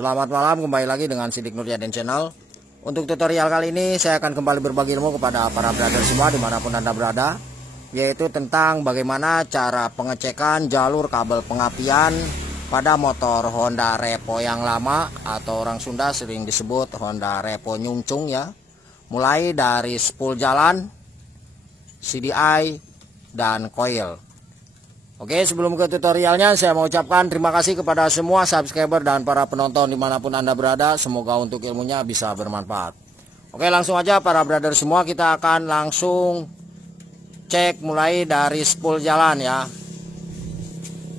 Selamat malam, kembali lagi dengan Sidik Nurjadin Channel. Untuk tutorial kali ini saya akan kembali berbagi ilmu kepada para brother semua dimanapun Anda berada, yaitu tentang bagaimana cara pengecekan jalur kabel pengapian pada motor Honda Repo yang lama, atau orang Sunda sering disebut Honda Repo Nyungcung ya. Mulai dari spool jalan, CDI, dan coil. Oke, sebelum ke tutorialnya saya mau ucapkan terima kasih kepada semua subscriber dan para penonton dimanapun Anda berada. Semoga untuk ilmunya bisa bermanfaat. Oke, langsung aja para brother semua, kita akan langsung cek mulai dari spool jalan ya.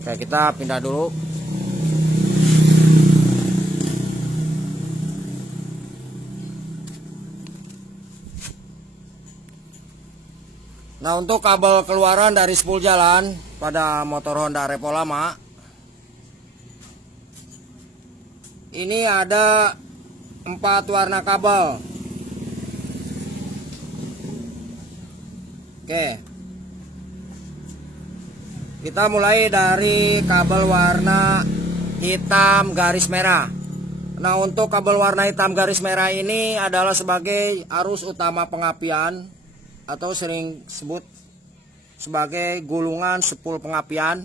Oke, kita pindah dulu. Nah, untuk kabel keluaran dari spool jalan pada motor Honda Repo lama, ini ada 4 warna kabel. Oke, kita mulai dari kabel warna hitam garis merah. Nah, untuk kabel warna hitam garis merah ini adalah sebagai arus utama pengapian, atau sering disebut sebagai gulungan spool pengapian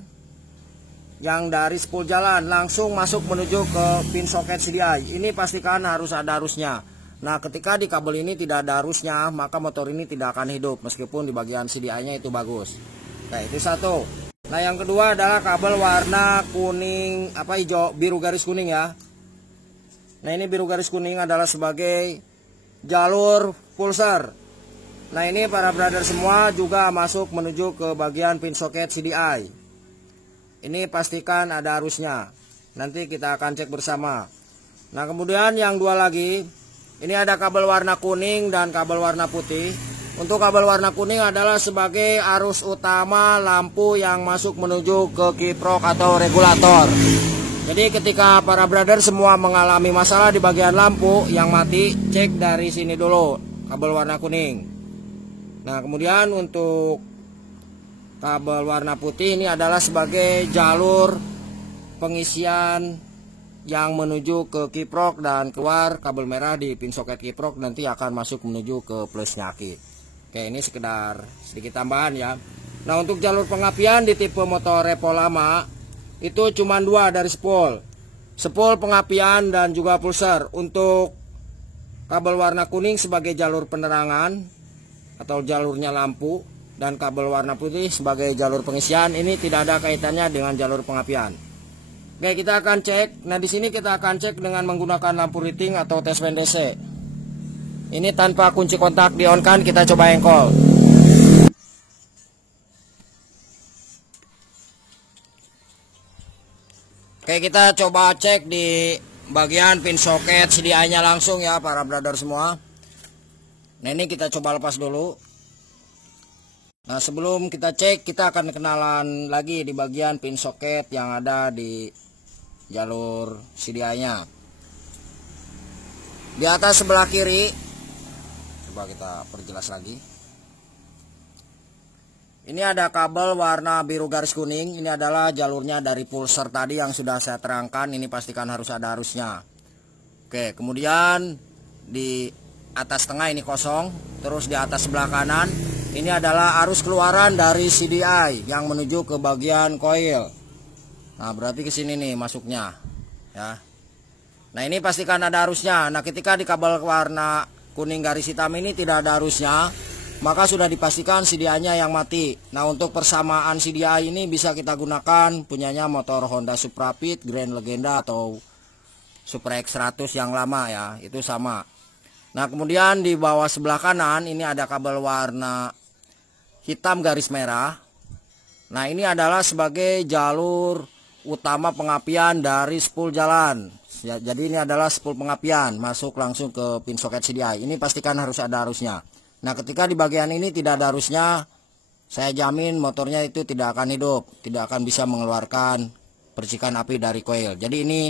yang dari spool jalan langsung masuk menuju ke pin soket CDI. Ini pastikan harus ada arusnya. Nah, ketika di kabel ini tidak ada arusnya, maka motor ini tidak akan hidup meskipun di bagian CDI-nya itu bagus. Nah, itu satu. Nah, yang kedua adalah kabel warna kuning, hijau, biru garis kuning ya. Nah, ini biru garis kuning adalah sebagai jalur pulser. Nah, ini para brother semua juga masuk menuju ke bagian pin soket CDI. Ini pastikan ada arusnya. Nanti kita akan cek bersama. Nah, kemudian yang dua lagi, ini ada kabel warna kuning dan kabel warna putih. Untuk kabel warna kuning adalah sebagai arus utama lampu yang masuk menuju ke kiprok atau regulator. Jadi ketika para brother semua mengalami masalah di bagian lampu yang mati, cek dari sini dulu kabel warna kuning. Nah, kemudian untuk kabel warna putih ini adalah sebagai jalur pengisian yang menuju ke kiprok dan keluar kabel merah di pin soket kiprok nanti akan masuk menuju ke plusnya aki. Oke, ini sekedar sedikit tambahan ya. Nah, untuk jalur pengapian di tipe motor Repo lama itu cuma 2 dari spool. Spool pengapian dan juga pulser. Untuk kabel warna kuning sebagai jalur penerangan atau jalurnya lampu, dan kabel warna putih sebagai jalur pengisian. Ini tidak ada kaitannya dengan jalur pengapian. Oke, kita akan cek. Nah, di sini kita akan cek dengan menggunakan lampu riting atau tes DC. Ini tanpa kunci kontak di on kan, kita coba engkol. Oke, kita coba cek di bagian pin soket CDI-nya langsung ya para brother semua. Nah, ini kita coba lepas dulu. Nah, sebelum kita cek, kita akan kenalan lagi di bagian pin soket yang ada di jalur CDI-nya. Di atas sebelah kiri, coba kita perjelas lagi. Ini ada kabel warna biru garis kuning. Ini adalah jalurnya dari pulser tadi yang sudah saya terangkan. Ini pastikan harus ada arusnya. Oke, kemudian di atas tengah ini kosong. Terus di atas sebelah kanan ini adalah arus keluaran dari CDI yang menuju ke bagian coil. Nah, berarti ke sini nih masuknya ya. Nah, ini pastikan ada arusnya. Nah, ketika di kabel warna kuning garis hitam ini tidak ada arusnya, maka sudah dipastikan CDI-nya yang mati. Nah, untuk persamaan CDI ini bisa kita gunakan punyanya motor Honda Supra Pit, Grand Legenda atau Supra X100 yang lama ya, itu sama. Nah, kemudian di bawah sebelah kanan ini ada kabel warna hitam garis merah. Nah, ini adalah sebagai jalur utama pengapian dari spool jalan ya, jadi ini adalah spool pengapian masuk langsung ke pin soket CDI. Ini pastikan harus ada arusnya. Nah, ketika di bagian ini tidak ada arusnya, saya jamin motornya itu tidak akan hidup, tidak akan bisa mengeluarkan percikan api dari coil. Jadi ini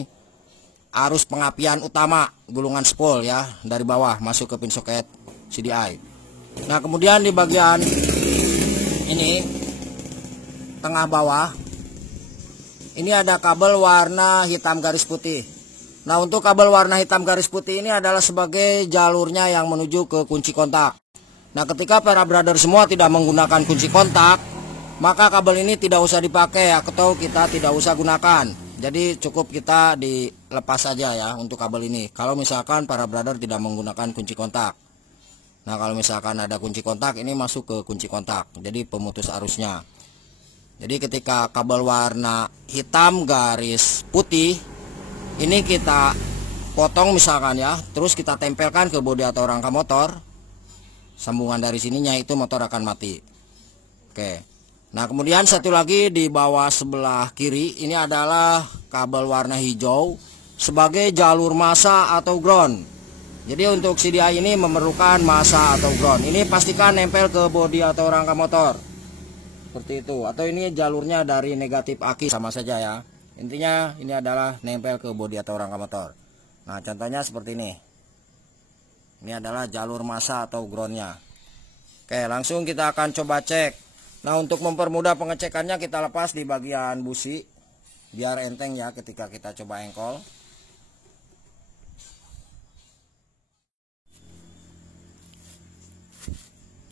arus pengapian utama gulungan spool ya, dari bawah masuk ke pin soket CDI. Nah, kemudian di bagian ini tengah bawah ini ada kabel warna hitam garis putih. Nah, untuk kabel warna hitam garis putih ini adalah sebagai jalurnya yang menuju ke kunci kontak. Nah, ketika para brother semua tidak menggunakan kunci kontak, maka kabel ini tidak usah dipakai atau kita tidak usah gunakan. Jadi cukup kita dilepas saja ya untuk kabel ini. Kalau misalkan para brother tidak menggunakan kunci kontak. Nah, kalau misalkan ada kunci kontak, ini masuk ke kunci kontak. Jadi pemutus arusnya. Jadi ketika kabel warna hitam garis putih ini kita potong misalkan ya, terus kita tempelkan ke bodi atau rangka motor, sambungan dari sininya itu motor akan mati. Oke. Nah, kemudian satu lagi di bawah sebelah kiri ini adalah kabel warna hijau sebagai jalur massa atau ground. Jadi untuk CDI ini memerlukan massa atau ground. Ini pastikan nempel ke bodi atau rangka motor. Seperti itu. Atau ini jalurnya dari negatif aki, sama saja ya. Intinya ini adalah nempel ke bodi atau rangka motor. Nah, contohnya seperti ini. Ini adalah jalur massa atau groundnya. Oke, langsung kita akan coba cek. Nah, untuk mempermudah pengecekannya kita lepas di bagian busi biar enteng ya ketika kita coba engkol.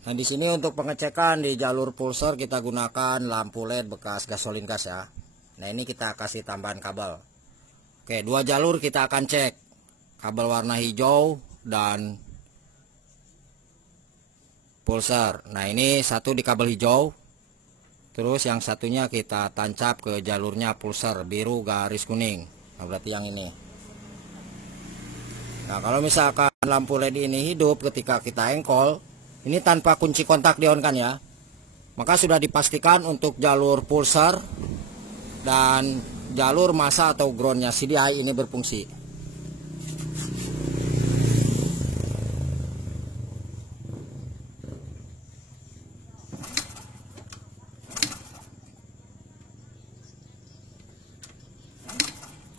Nah, di sini untuk pengecekan di jalur pulsar kita gunakan lampu LED bekas gasolin gas ya. Nah, ini kita kasih tambahan kabel. Oke, dua jalur kita akan cek. Kabel warna hijau dan pulsar. Nah, ini satu di kabel hijau. Terus yang satunya kita tancap ke jalurnya pulsar biru garis kuning. Nah, berarti yang ini. Nah, kalau misalkan lampu LED ini hidup ketika kita engkol, ini tanpa kunci kontak di on kan ya. Maka sudah dipastikan untuk jalur pulsar dan jalur massa atau groundnya CDI ini berfungsi.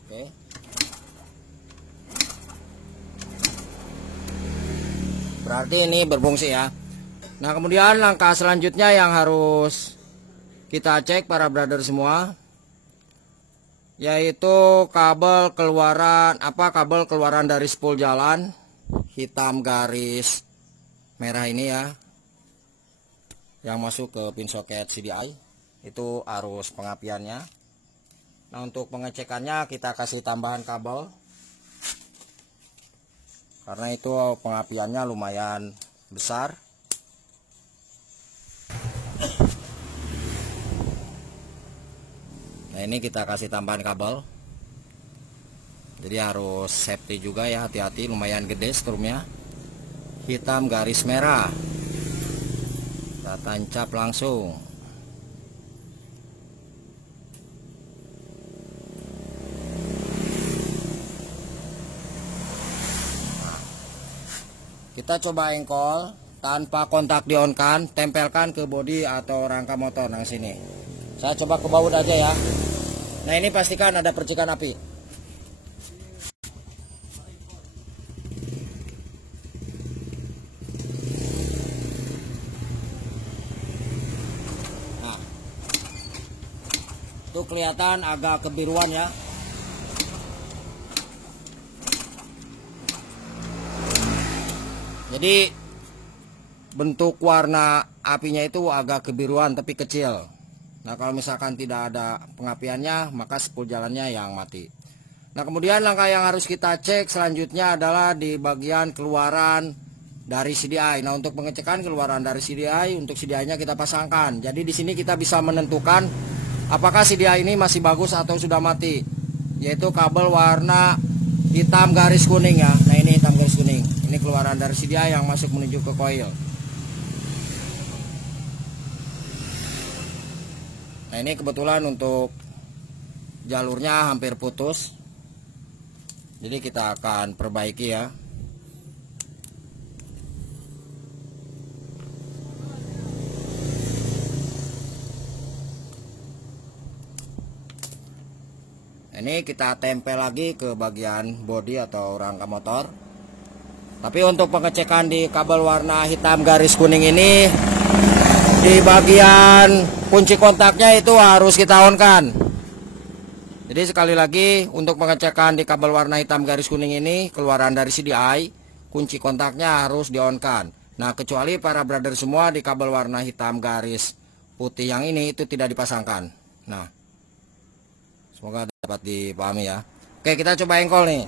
Oke. Berarti ini berfungsi ya. Nah, kemudian langkah selanjutnya yang harus kita cek para brother semua, yaitu kabel keluaran dari spool jalan hitam garis merah ini ya, yang masuk ke pin soket CDI itu arus pengapiannya. Nah, untuk pengecekannya kita kasih tambahan kabel karena itu pengapiannya lumayan besar. Nah, ini kita kasih tambahan kabel. Jadi harus safety juga ya, hati-hati, lumayan gede strumnya. Hitam garis merah. Kita tancap langsung. Nah, kita coba engkol tanpa kontak di on kan, tempelkan ke bodi atau rangka motor. Nah, sini. Saya coba ke baut aja ya. Nah, ini pastikan ada percikan api. Nah, itu kelihatan agak kebiruan ya. Jadi bentuk warna apinya itu agak kebiruan tapi kecil. Nah, kalau misalkan tidak ada pengapiannya, maka spool jalannya yang mati. Nah, kemudian langkah yang harus kita cek selanjutnya adalah di bagian keluaran dari CDI. Nah, untuk pengecekan keluaran dari CDI, untuk CDI-nya kita pasangkan. Jadi di sini kita bisa menentukan apakah CDI ini masih bagus atau sudah mati. Yaitu kabel warna hitam garis kuning ya. Nah, ini hitam garis kuning. Ini keluaran dari CDI yang masuk menuju ke koil. Nah, ini kebetulan untuk jalurnya hampir putus. Jadi kita akan perbaiki ya. Ini kita tempel lagi ke bagian bodi atau rangka motor. Tapi untuk pengecekan di kabel warna hitam garis kuning ini, di bagian kunci kontaknya itu harus kita on kan. Jadi Jadi sekali lagi untuk pengecekan di kabel warna hitam garis kuning ini, keluaran dari CDI, kunci kontaknya harus di-on-kan. Nah, kecuali para brother semua di kabel warna hitam garis putih yang ini itu tidak dipasangkan. Nah, semoga dapat dipahami ya. Oke, kita coba engkol nih.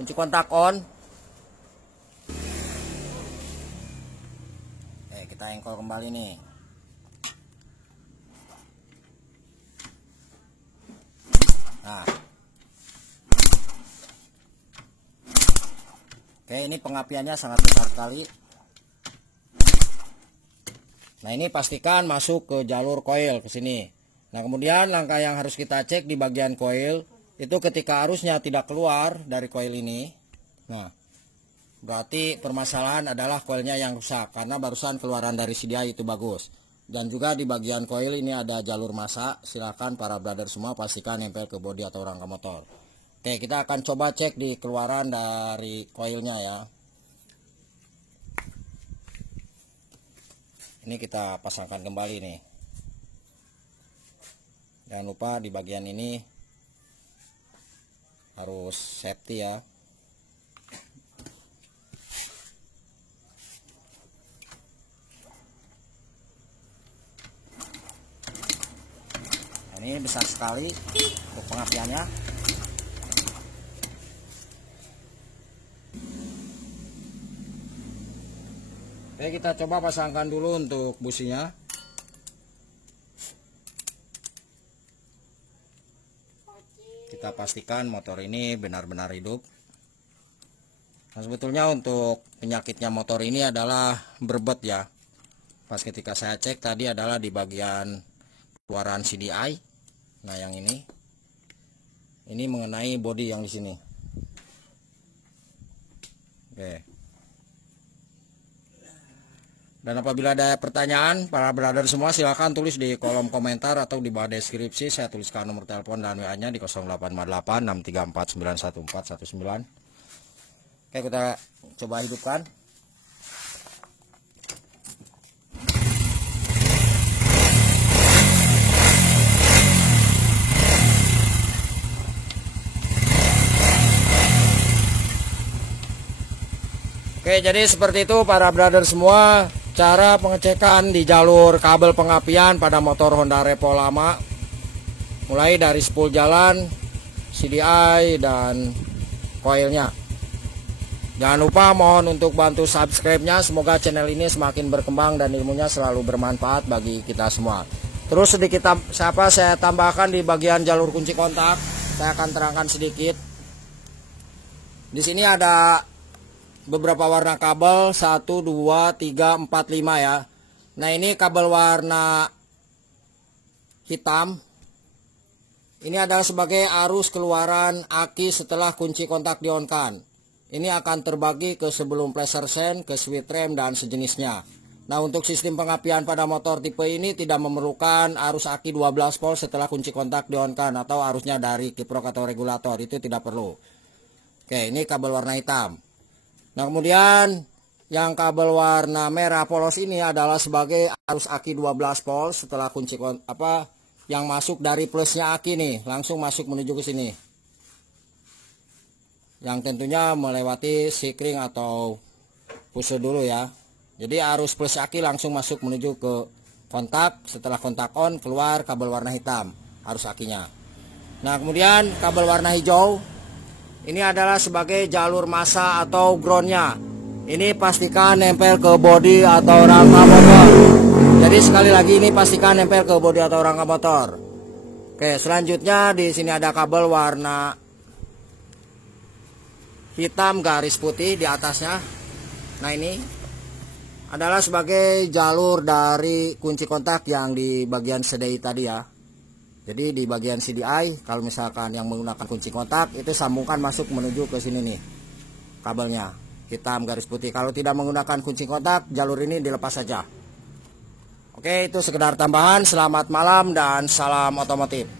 Kunci kontak on. Oke, kita engkol kembali nih. Nah, oke, ini pengapiannya sangat besar sekali. Nah, ini pastikan masuk ke jalur coil ke sini. Nah, kemudian langkah yang harus kita cek di bagian coil itu ketika arusnya tidak keluar dari coil ini. Nah, berarti permasalahan adalah coilnya yang rusak karena barusan keluaran dari CDI itu bagus. Dan juga di bagian coil ini ada jalur massa. Silahkan para brother semua pastikan nempel ke bodi atau rangka motor. Oke, kita akan coba cek di keluaran dari coilnya ya. Ini kita pasangkan kembali nih. Jangan lupa di bagian ini harus safety ya. Ini besar sekali untuk pengapiannya. Oke, kita coba pasangkan dulu untuk businya. Kita pastikan motor ini benar-benar hidup. Nah, sebetulnya untuk penyakitnya motor ini adalah berbet ya. Pas ketika saya cek tadi adalah di bagian keluaran CDI. Nah, yang ini mengenai bodi yang di sini. Oke. Dan apabila ada pertanyaan, para brother semua silahkan tulis di kolom komentar atau di bawah deskripsi. Saya tuliskan nomor telepon dan WA-nya di 0858 634 91419. Oke, kita coba hidupkan. Oke, jadi seperti itu para brother semua cara pengecekan di jalur kabel pengapian pada motor Honda Revo lama, mulai dari spool jalan, CDI, dan coilnya. Jangan lupa mohon untuk bantu subscribe-nya. Semoga channel ini semakin berkembang dan ilmunya selalu bermanfaat bagi kita semua. Terus sedikit saya tambahkan di bagian jalur kunci kontak. Saya akan terangkan sedikit. Di sini ada beberapa warna kabel 1, 2, 3, 4, 5 ya. Nah, ini kabel warna hitam. Ini adalah sebagai arus keluaran aki setelah kunci kontak di-on-kan. Ini akan terbagi ke sebelum pressure sen, ke switch rem dan sejenisnya. Nah, untuk sistem pengapian pada motor tipe ini tidak memerlukan arus aki 12 volt setelah kunci kontak di-on-kan atau arusnya dari kiprok atau regulator, itu tidak perlu. Oke, ini kabel warna hitam. Nah, kemudian yang kabel warna merah polos ini adalah sebagai arus aki 12 volt setelah kunci yang masuk dari plusnya aki nih, langsung masuk menuju ke sini. Yang tentunya melewati sikring atau push dulu ya. Jadi arus plus aki langsung masuk menuju ke kontak, setelah kontak on keluar kabel warna hitam, arus akinya. Nah, kemudian kabel warna hijau ini adalah sebagai jalur massa atau groundnya. Ini pastikan nempel ke bodi atau rangka motor. Jadi sekali lagi ini pastikan nempel ke bodi atau rangka motor. Oke, selanjutnya di sini ada kabel warna hitam garis putih di atasnya. Nah, ini adalah sebagai jalur dari kunci kontak yang di bagian CDI tadi ya. Jadi di bagian CDI, kalau misalkan yang menggunakan kunci kontak itu sambungkan masuk menuju ke sini nih kabelnya hitam garis putih. Kalau tidak menggunakan kunci kontak, jalur ini dilepas saja. Oke, itu sekedar tambahan. Selamat malam dan salam otomotif.